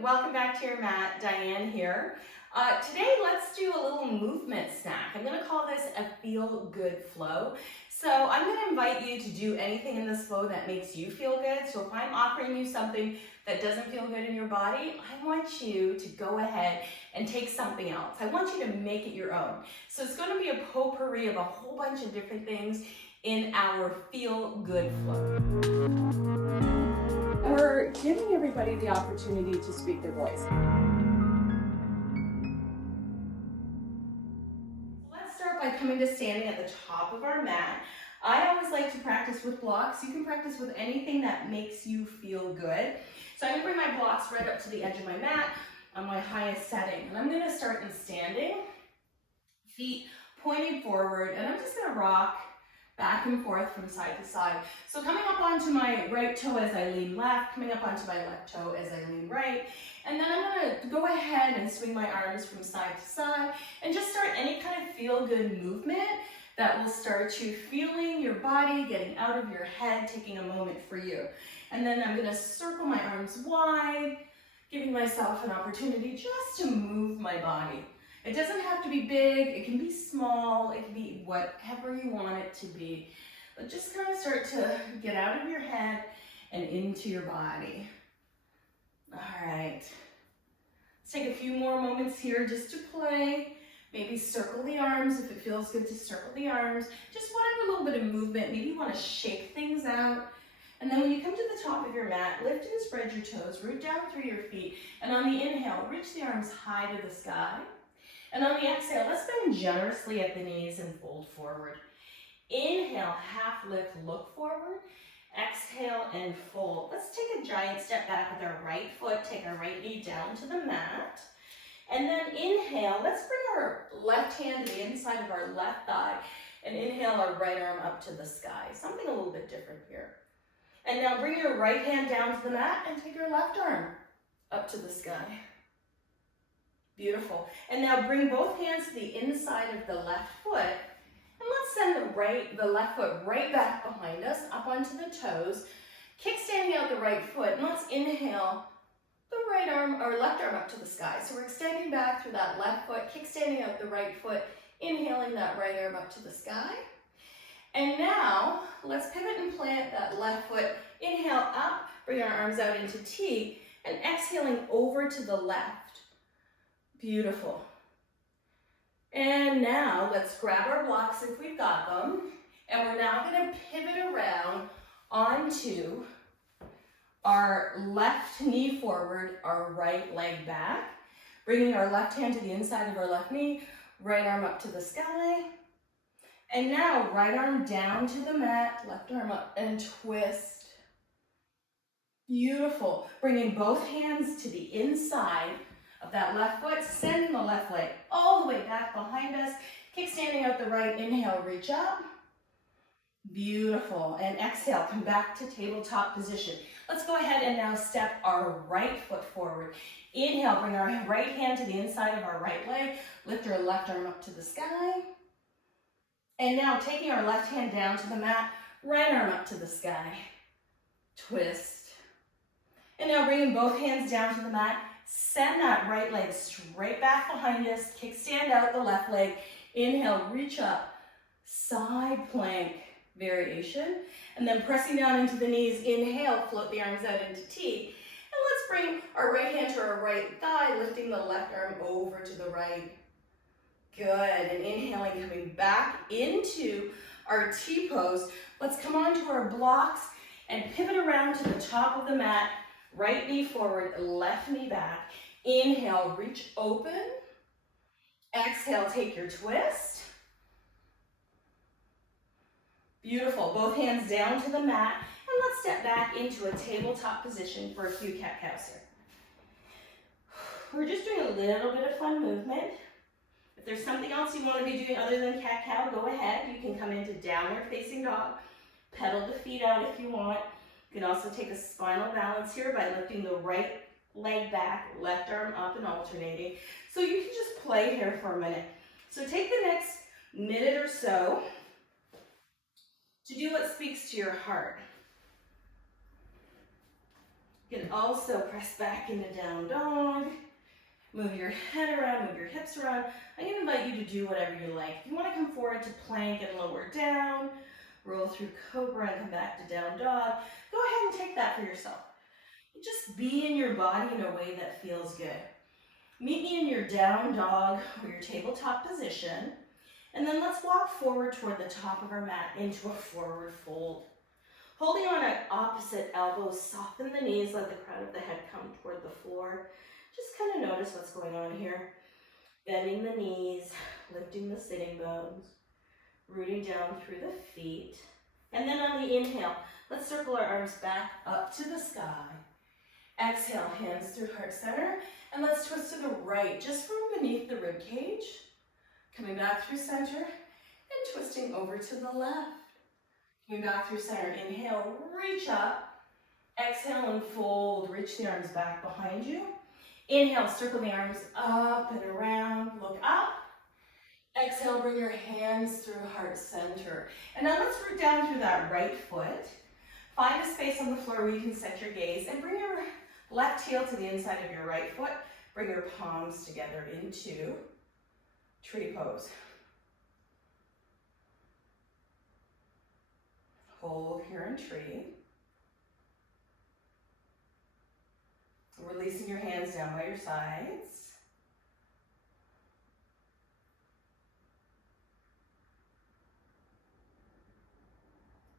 welcome back to your mat. Diane here. Today let's do a little movement snack. I'm going to call this a feel good flow. So I'm going to invite you to do anything in this flow that makes you feel good. So if I'm offering you something that doesn't feel good in your body, I want you to go ahead and take something else. I want you to make it your own. So it's going to be a potpourri of a whole bunch of different things in our feel good flow. We're giving everybody the opportunity to speak their voice. Let's start by coming to standing at the top of our mat. I always like to practice with blocks. You can practice with anything that makes you feel good. So I'm going to bring my blocks right up to the edge of my mat on my highest setting. And I'm going to start in standing, feet pointed forward, and I'm just going to rock back and forth from side to side. So coming up onto my right toe as I lean left, coming up onto my left toe as I lean right, and then I'm going to go ahead and swing my arms from side to side and just start any kind of feel-good movement that will start you feeling your body, getting out of your head, taking a moment for you. And then I'm going to circle my arms wide, giving myself an opportunity just to move my body. It doesn't have to be big, it can be small, it can be whatever you want it to be. But just kind of start to get out of your head and into your body. All right. Let's take a few more moments here just to play. Maybe circle the arms if it feels good to circle the arms. Just whatever little bit of movement. Maybe you want to shake things out. And then when you come to the top of your mat, lift and spread your toes, root down through your feet. And on the inhale, reach the arms high to the sky. And on the exhale, let's bend generously at the knees and fold forward. Inhale, half lift, look forward. Exhale and fold. Let's take a giant step back with our right foot. Take our right knee down to the mat. And then inhale, let's bring our left hand to the inside of our left thigh. And inhale our right arm up to the sky. Something a little bit different here. And now bring your right hand down to the mat and take your left arm up to the sky. Beautiful. And now bring both hands to the inside of the left foot. And let's send the left foot right back behind us, up onto the toes. Kickstanding out the right foot. And let's inhale the right arm or left arm up to the sky. So we're extending back through that left foot, kickstanding out the right foot, inhaling that right arm up to the sky. And now let's pivot and plant that left foot. Inhale up, bring our arms out into T, and exhaling over to the left. Beautiful. And now let's grab our blocks if we've got them. And we're now going to pivot around onto our left knee forward, our right leg back. Bringing our left hand to the inside of our left knee, right arm up to the sky. And now right arm down to the mat, left arm up and twist. Beautiful. Bringing both hands to the inside of that left foot, sending the left leg all the way back behind us, kickstanding out the right, inhale, reach up. Beautiful. And exhale, come back to tabletop position. Let's go ahead and now step our right foot forward. Inhale, bring our right hand to the inside of our right leg, lift our left arm up to the sky. And now taking our left hand down to the mat, right arm up to the sky. Twist. And now bringing both hands down to the mat, send that right leg straight back behind us, kickstand out the left leg, inhale, reach up, side plank variation, and then pressing down into the knees, inhale, float the arms out into T, and let's bring our right hand to our right thigh, lifting the left arm over to the right. Good, and inhaling, coming back into our T pose. Let's come onto our blocks and pivot around to the top of the mat. Right knee forward, left knee back. Inhale, reach open. Exhale, take your twist. Beautiful. Both hands down to the mat. And let's step back into a tabletop position for a few cat-cows here. We're just doing a little bit of fun movement. If there's something else you want to be doing other than cat-cow, go ahead. You can come into downward facing dog. Pedal the feet out if you want. You can also take a spinal balance here by lifting the right leg back, left arm up and alternating. So you can just play here for a minute. So take the next minute or so to do what speaks to your heart. You can also press back into down dog. Move your head around, move your hips around. I'm going to invite you to do whatever you like. If you want to come forward to plank and lower down, roll through cobra and come back to down dog, go ahead and take that for yourself. Just be in your body in a way that feels good. Meet me in your down dog or your tabletop position, and then let's walk forward toward the top of our mat into a forward fold. Holding on at opposite elbows, soften the knees, let the crown of the head come toward the floor. Just kind of notice what's going on here. Bending the knees, lifting the sitting bones, rooting down through the feet. And then on the inhale, let's circle our arms back up to the sky. Exhale, hands through heart center. And let's twist to the right, just from beneath the rib cage. Coming back through center and twisting over to the left. Coming back through center. Inhale, reach up. Exhale and fold. Reach the arms back behind you. Inhale, circle the arms up and around, look up. Exhale, bring your hands through heart center. And now let's root down through that right foot. Find a space on the floor where you can set your gaze and bring your left heel to the inside of your right foot. Bring your palms together into tree pose. Hold here in tree. Releasing your hands down by your sides.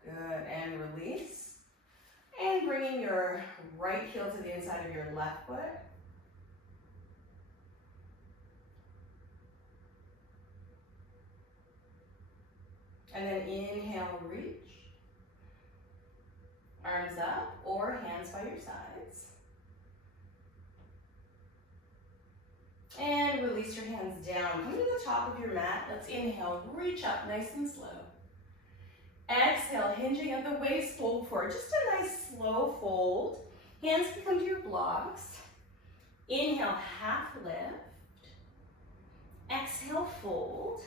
Good, and release. And bringing your right heel to the inside of your left foot. And then inhale, reach. Arms up or hands by your sides. And release your hands down. Come to the top of your mat. Let's inhale, reach up nice and slow. Exhale, hinging at the waist, fold forward. Just a nice slow fold. Hands can come to your blocks. Inhale, half lift. Exhale, fold.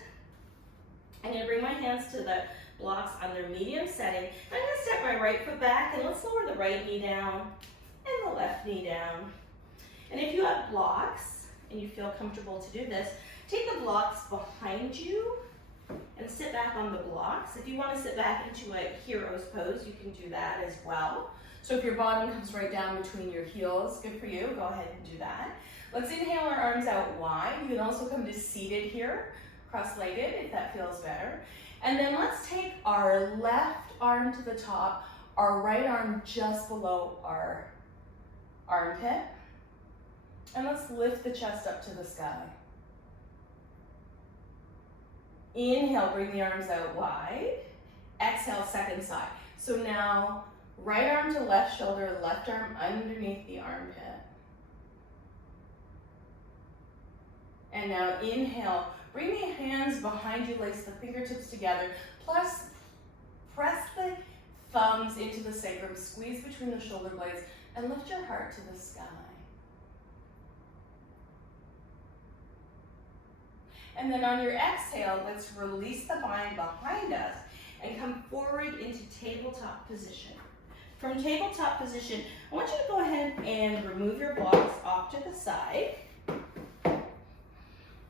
I'm going to bring my hands to the blocks on their medium setting. I'm going to step my right foot back and let's lower the right knee down and the left knee down. And if you have blocks, and you feel comfortable to do this, take the blocks behind you and sit back on the blocks. If you want to sit back into a hero's pose, you can do that as well. So if your bottom comes right down between your heels, good for you, go ahead and do that. Let's inhale our arms out wide. You can also come to seated here, cross-legged if that feels better. And then let's take our left arm to the top, our right arm just below our armpit. And let's lift the chest up to the sky. Inhale, bring the arms out wide. Exhale, second side. So now, right arm to left shoulder, left arm underneath the armpit. And now inhale, bring the hands behind you, lace the fingertips together, plus press the thumbs into the sacrum, squeeze between the shoulder blades, and lift your heart to the sky. And then on your exhale, let's release the bind behind us and come forward into tabletop position. From tabletop position, I want you to go ahead and remove your blocks off to the side.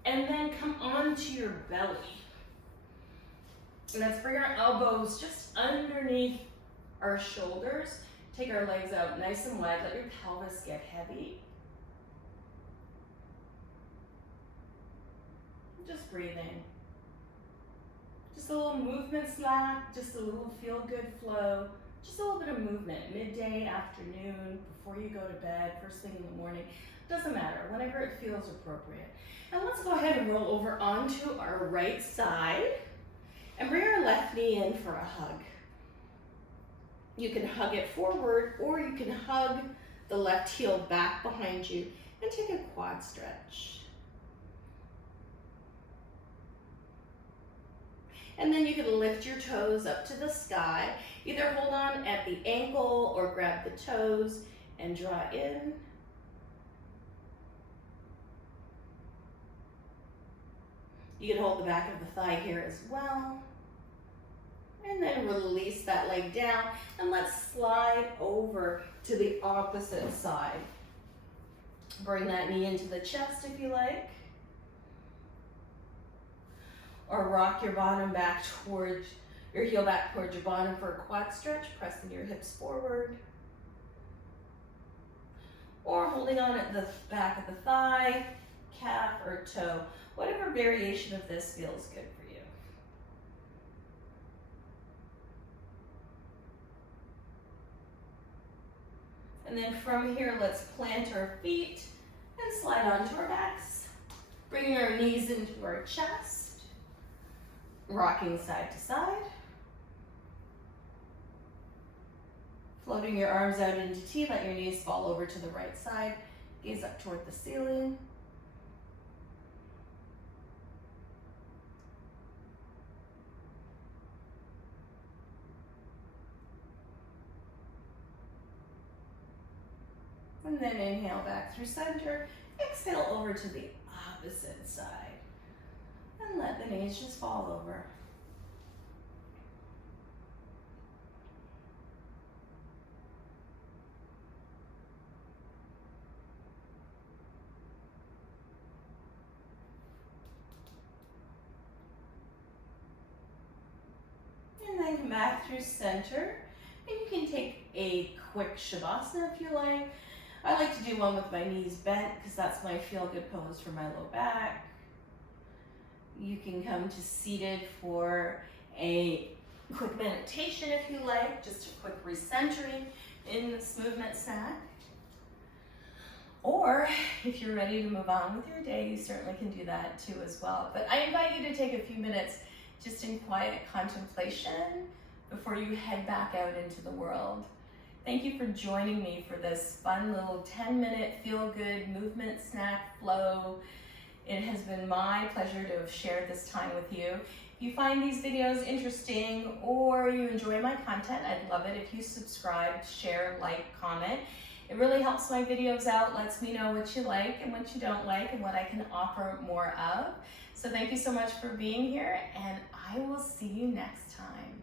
And then come onto your belly. And let's bring our elbows just underneath our shoulders. Take our legs out nice and wide. Let your pelvis get heavy. Just breathing. Just a little movement slack, just a little feel-good flow, just a little bit of movement, midday, afternoon, before you go to bed, first thing in the morning. Doesn't matter, whenever it feels appropriate. And let's go ahead and roll over onto our right side and bring our left knee in for a hug. You can hug it forward or you can hug the left heel back behind you and take a quad stretch. And then you can lift your toes up to the sky. Either hold on at the ankle or grab the toes and draw in. You can hold the back of the thigh here as well. And then release that leg down, and let's slide over to the opposite side. Bring that knee into the chest if you like. Or rock your bottom back towards, your heel back towards your bottom for a quad stretch, pressing your hips forward. Or holding on at the back of the thigh, calf, or toe. Whatever variation of this feels good for you. And then from here, let's plant our feet and slide onto our backs. Bringing our knees into our chest, rocking side to side. Floating your arms out into T, let your knees fall over to the right side. Gaze up toward the ceiling. And then inhale back through center. Exhale over to the opposite side. And let the knees just fall over. And then come back through center. And you can take a quick Shavasana if you like. I like to do one with my knees bent because that's my feel-good pose for my low back. You can come to seated for a quick meditation if you like, just a quick recentering in this movement snack. Or if you're ready to move on with your day, you certainly can do that too as well. But I invite you to take a few minutes just in quiet contemplation before you head back out into the world. Thank you for joining me for this fun little 10-minute feel-good movement snack flow. It has been my pleasure to have shared this time with you. If you find these videos interesting or you enjoy my content, I'd love it if you subscribe, share, like, comment. It really helps my videos out, lets me know what you like and what you don't like and what I can offer more of. So thank you so much for being here, and I will see you next time.